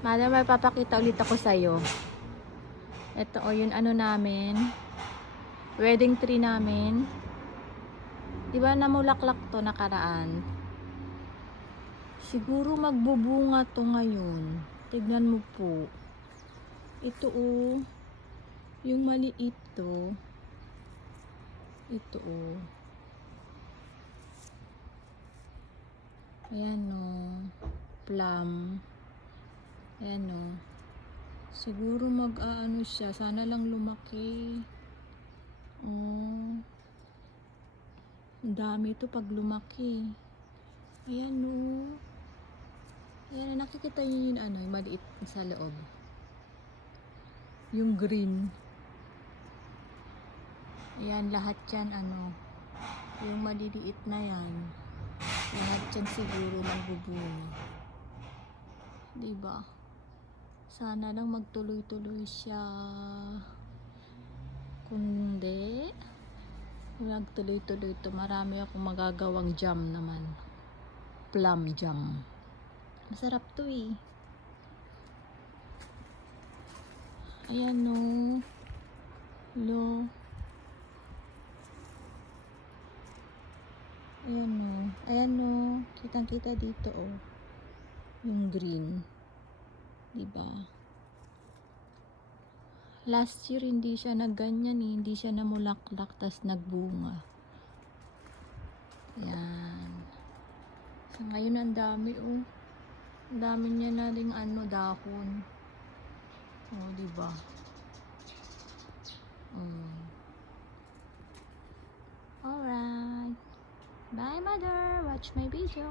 Madam, may papakita ulit ako sa'yo. Ito o, yung ano namin. Wedding tree namin. Diba namulaklak to nakaraan? Siguro magbubunga to ngayon. Tignan mo po. Ito o. Yung maliit to. Ito o. Ayan o. Plum. Ayan o. Siguro mag-aano siya. Sana lang lumaki. Oh. Ang dami ito pag lumaki. Ayan o. Ayan, nakikita niyo yung ano, yung maliit sa loob. Yung green. Ayan, lahat yan ano. Yung maliliit na yan. Lahat yan siguro magbubunga. Diba? Sana lang magtuloy-tuloy siya. Kundi magtuloy-tuloy to. Marami akong magagawang jam naman. Plum jam. Masarap to eh. Ayan o. Lo. Ayan o. Ayan o. Kitang-kita dito o. Yung green. Diba? Last year hindi siya nagganyan eh. Hindi siya namulaklak tas nagbunga. Ayan. So, ngayon ang dami oh. Ang dami niya na ring ano, dahon. Oh, diba? Alright. Bye, mother. Watch my video.